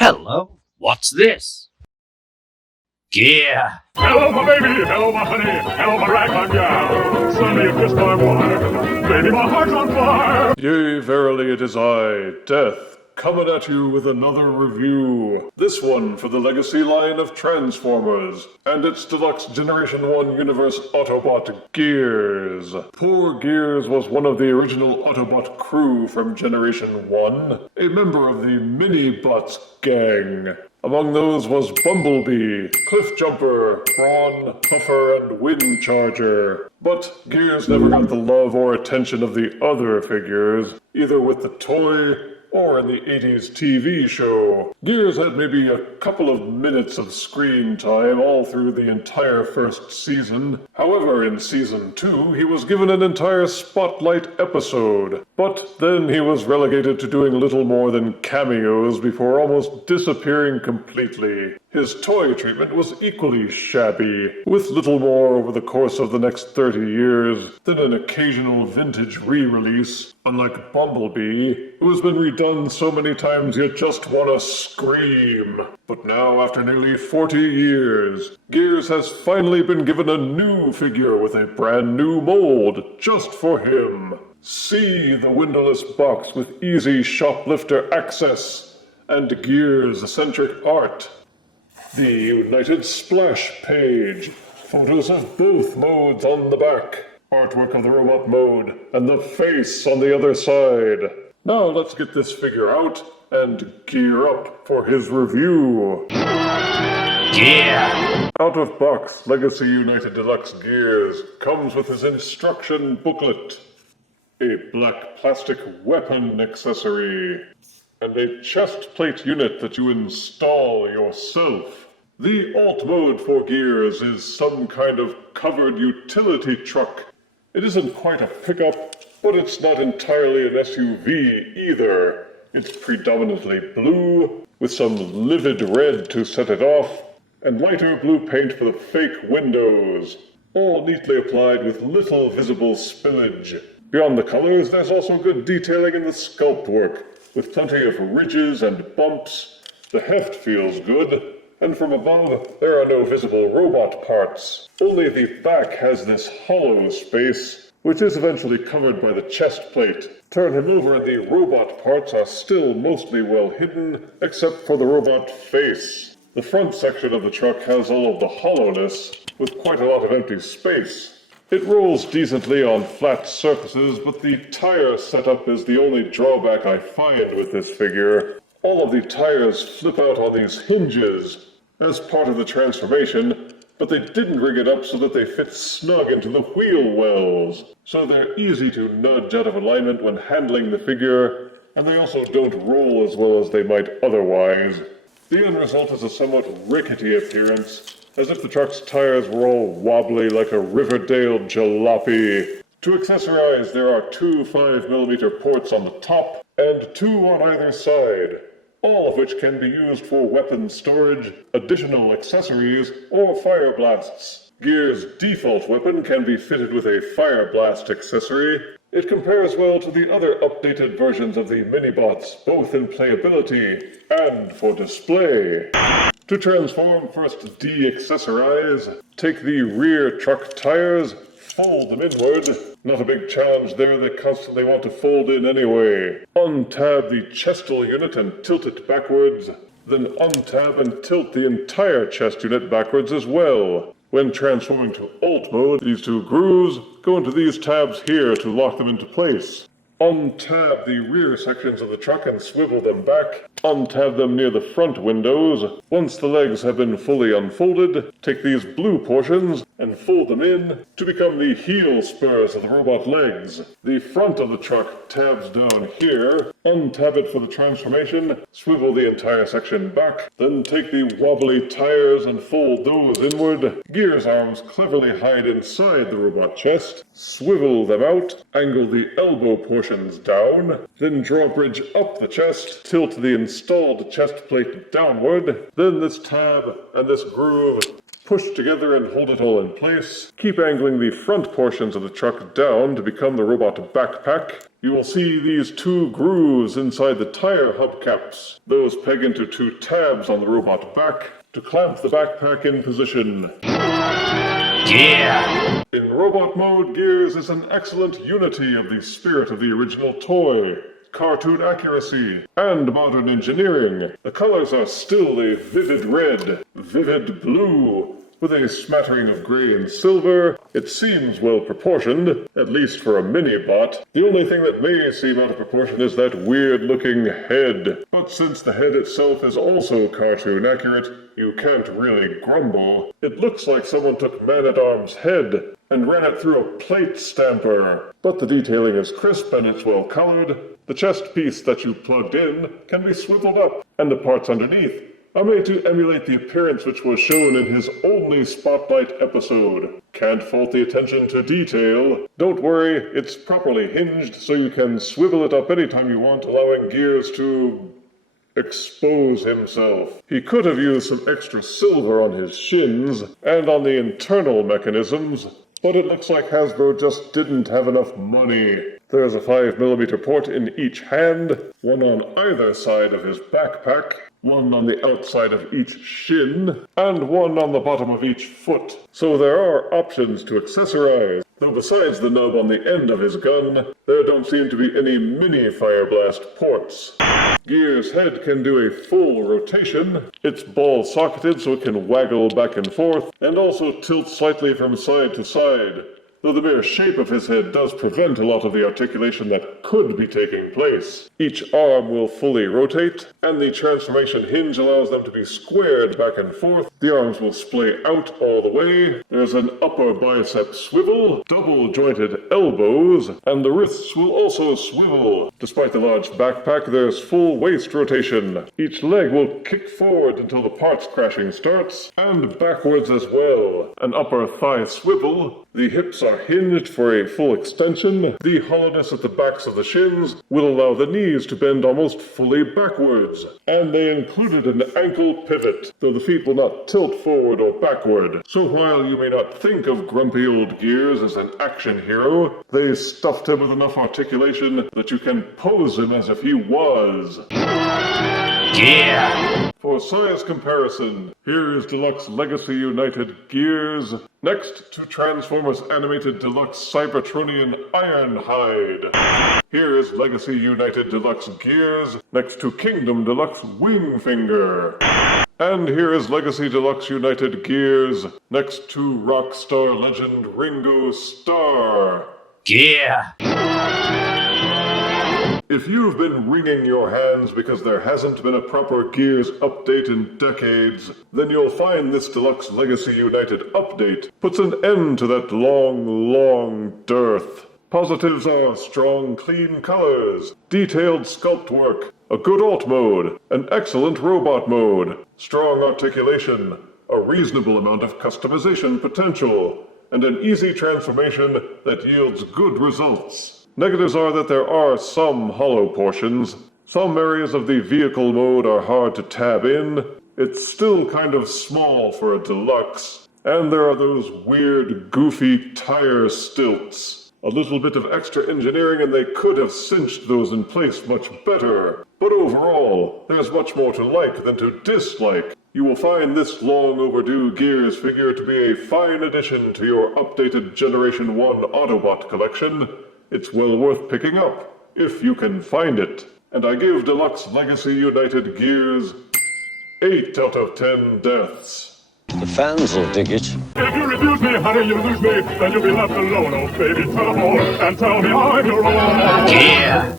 Hello, what's this? Gear. Hello, my baby. Hello, my honey. Hello, my ragtime gal. Suddenly you kissed my wife. Baby, my heart's on fire. Yea, verily it is I, Death, coming at you with another review. This one for the legacy line of Transformers, and its Deluxe Generation 1 Universe Autobot Gears. Poor Gears was one of the original Autobot crew from Generation 1, a member of the Mini-Bots gang. Among those was Bumblebee, Cliffjumper, Brawn, Puffer, and Windcharger. But Gears never got the love or attention of the other figures, either with the toy or in the 80s TV show. Gears had maybe a couple of minutes of screen time all through the entire first season. However, in Season 2, he was given an entire spotlight episode. But then he was relegated to doing little more than cameos before almost disappearing completely. His toy treatment was equally shabby, with little more over the course of the next 30 years than an occasional vintage re-release, unlike Bumblebee, who has been redone so many times you just want to scream. But now, after nearly 40 years, Gears has finally been given a new figure with a brand new mold just for him. See the windowless box with easy shoplifter access and Gears-centric art. The United Splash page. Photos of both modes on the back. Artwork of the robot mode and the face on the other side. Now let's get this figure out and gear up for his review. Gear. Out of box, Legacy United Deluxe Gears comes with his instruction booklet, a black plastic weapon accessory, and a chest plate unit that you install yourself. The alt mode for Gears is some kind of covered utility truck. It isn't quite a pickup, but it's not entirely an SUV either. It's predominantly blue, with some livid red to set it off, and lighter blue paint for the fake windows, all neatly applied with little visible spillage. Beyond the colors, there's also good detailing in the sculpt work, with plenty of ridges and bumps. The heft feels good, and from above, there are no visible robot parts. Only the back has this hollow space, which is eventually covered by the chest plate. Turn him over and the robot parts are still mostly well hidden, except for the robot face. The front section of the truck has all of the hollowness, with quite a lot of empty space. It rolls decently on flat surfaces, but the tire setup is the only drawback I find with this figure. All of the tires flip out on these hinges as part of the transformation, but they didn't rig it up so that they fit snug into the wheel wells. So they're easy to nudge out of alignment when handling the figure, and they also don't roll as well as they might otherwise. The end result is a somewhat rickety appearance, as if the truck's tires were all wobbly like a Riverdale jalopy. To accessorize, there are two 5mm ports on the top and two on either side, all of which can be used for weapon storage, additional accessories, or fire blasts. Gears' default weapon can be fitted with a fire blast accessory. It compares well to the other updated versions of the Minibots, both in playability and for display. To transform, first de-accessorize. Take the rear truck tires, fold them inward. Not a big challenge there, they constantly want to fold in anyway. Untab the chestal unit and tilt it backwards. Then untab and tilt the entire chest unit backwards as well. When transforming to alt mode, these two grooves go into these tabs here to lock them into place. Untab the rear sections of the truck and swivel them back. Untab them near the front windows. Once the legs have been fully unfolded, take these blue portions and fold them in to become the heel spurs of the robot legs. The front of the truck tabs down here. Untab it for the transformation, swivel the entire section back, then take the wobbly tires and fold those inward. Gears arms cleverly hide inside the robot chest. Swivel them out, angle the elbow portions down, then drawbridge up the chest, tilt the installed chest plate downward, then this tab and this groove push together and hold it all in place. Keep angling the front portions of the truck down to become the robot backpack. You will see these 2 grooves inside the tire hubcaps. Those peg into 2 tabs on the robot back to clamp the backpack in position. Yeah! In robot mode, Gears is an excellent unity of the spirit of the original toy, cartoon accuracy, and modern engineering. The colors are still a vivid red, vivid blue, with a smattering of gray and silver. It seems well proportioned, at least for a mini-bot. The only thing that may seem out of proportion is that weird-looking head. But since the head itself is also cartoon accurate, you can't really grumble. It looks like someone took Man-at-Arm's head and ran it through a plate stamper. But the detailing is crisp and it's well colored. The chest piece that you plugged in can be swiveled up, and the parts underneath are made to emulate the appearance which was shown in his only Spotlight episode. Can't fault the attention to detail. Don't worry, it's properly hinged so you can swivel it up anytime you want, allowing Gears to expose himself. He could have used some extra silver on his shins and on the internal mechanisms, but it looks like Hasbro just didn't have enough money. There's a 5mm port in each hand, one on either side of his backpack, one on the outside of each shin, and one on the bottom of each foot. So there are options to accessorize. Though besides the nub on the end of his gun, there don't seem to be any mini Fire Blast ports. Gears' head can do a full rotation. It's ball-socketed so it can waggle back and forth, and also tilt slightly from side to side, though the mere shape of his head does prevent a lot of the articulation that could be taking place. Each arm will fully rotate, and the transformation hinge allows them to be squared back and forth. The arms will splay out all the way. There's an upper bicep swivel, double-jointed elbows, and the wrists will also swivel. Despite the large backpack, there's full waist rotation. Each leg will kick forward until the parts crashing starts, and backwards as well. An upper thigh swivel. The hips are hinged for a full extension. The hollowness at the backs of the shins will allow the knees to bend almost fully backwards. And they included an ankle pivot, though the feet will not tilt forward or backward. So while you may not think of grumpy old Gears as an action hero, they stuffed him with enough articulation that you can pose him as if he was. Yeah! For size comparison, here is Deluxe Legacy United Gears, next to Transformers Animated Deluxe Cybertronian Ironhide. Here is Legacy United Deluxe Gears, next to Kingdom Deluxe Wingfinger. And here is Legacy Deluxe United Gears, next to Rockstar Legend Ringo Starr. Yeah! If you've been wringing your hands because there hasn't been a proper Gears update in decades, then you'll find this Deluxe Legacy United update puts an end to that long dearth. Positives are strong, clean colors, detailed sculpt work, a good alt mode, an excellent robot mode, strong articulation, a reasonable amount of customization potential, and an easy transformation that yields good results. Negatives are that there are some hollow portions. Some areas of the vehicle mode are hard to tab in. It's still kind of small for a deluxe. And there are those weird, goofy tire stilts. A little bit of extra engineering and they could have cinched those in place much better. But overall, there's much more to like than to dislike. You will find this long overdue Gears figure to be a fine addition to your updated Generation 1 Autobot collection. It's well worth picking up, if you can find it. And I give Deluxe Legacy United Gears 8 out of 10 deaths. The fans will dig it. If you refuse me, honey, you lose me. Then you'll be left alone, oh baby. Tell them all and tell me I'm your own. Yeah!